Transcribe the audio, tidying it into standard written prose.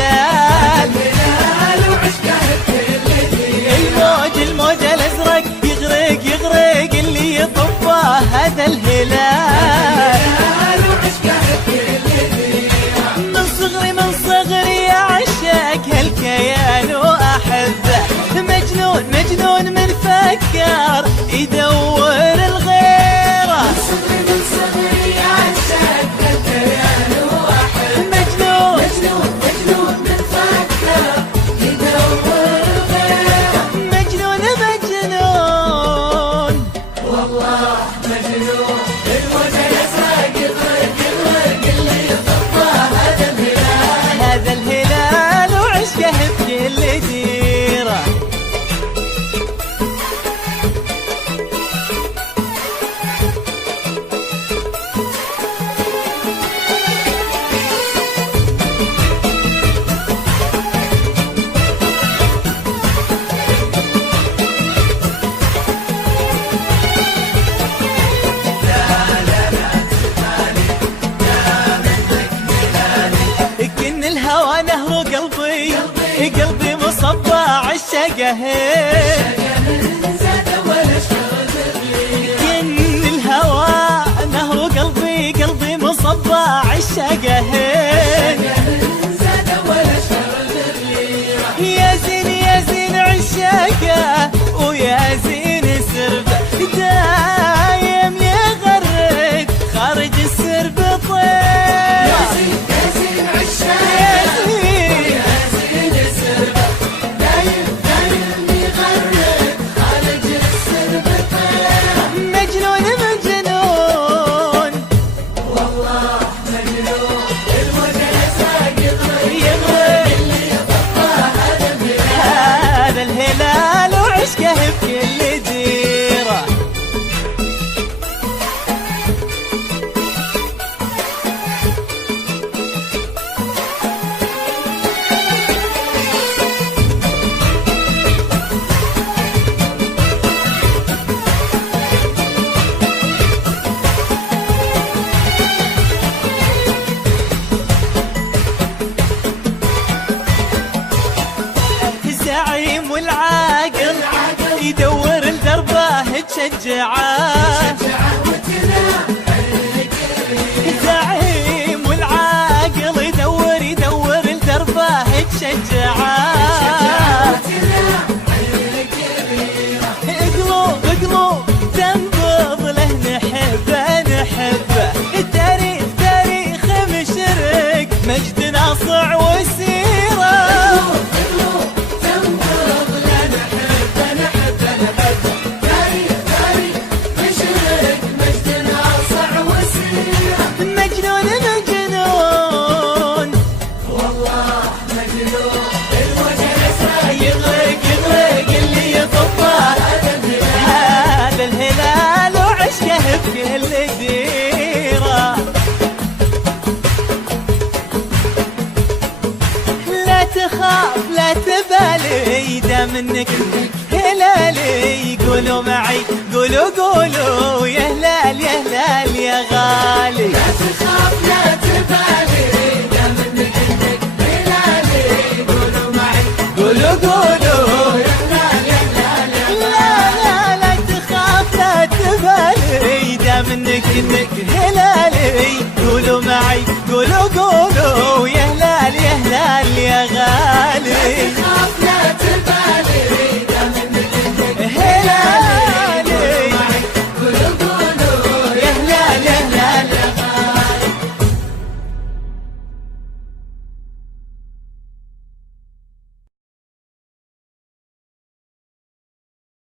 الهلال وعشقه بكل ديرة. الموج الازرق يغرق اللي يطفه هذا الهلال وعشقه بكل ديرة. من صغري اعشق هالكيان واحبه، مجنون من فكر يدور الغيره. من صغري اعشق هالكيان واحبه، مجنون من فكر يدور الغيره. مجنون والله مجنون. الموج الازرق يغرق اللي يطفه هذا الهلال وعشقه بكل ديره. الهوى نهر قلبي مصبى عالشقه، كن الهوى نهر قلبي مصبى عالشقه. يا زين عشاقه ويا زين سربه، دايم يغرد خارج السرب طير. الهلال وعشقه بكل ديره. الزعيم والعاقل يدور لدربه تشجعه. الزعيم والعاقل يدور لدربه تشجعه. قلوب تنبض له نحبه، التاريخ مشرق مجد ناصع وسيره. يغرق اللي يطفه هذا الهلال وعشقه بكل ديره. لا تخاف لا تبالي دام انك هلالي. قولوا معي قولوا يا هلال يا غالي. لا تخاف لا تبالي دام انك هلالي. قولوا معي قولوا يا هلال. لا تخاف لا تبالي دام انك هلالي. قولوا معي قولوا يا هلال يا غالي. لا تخاف لا تبالي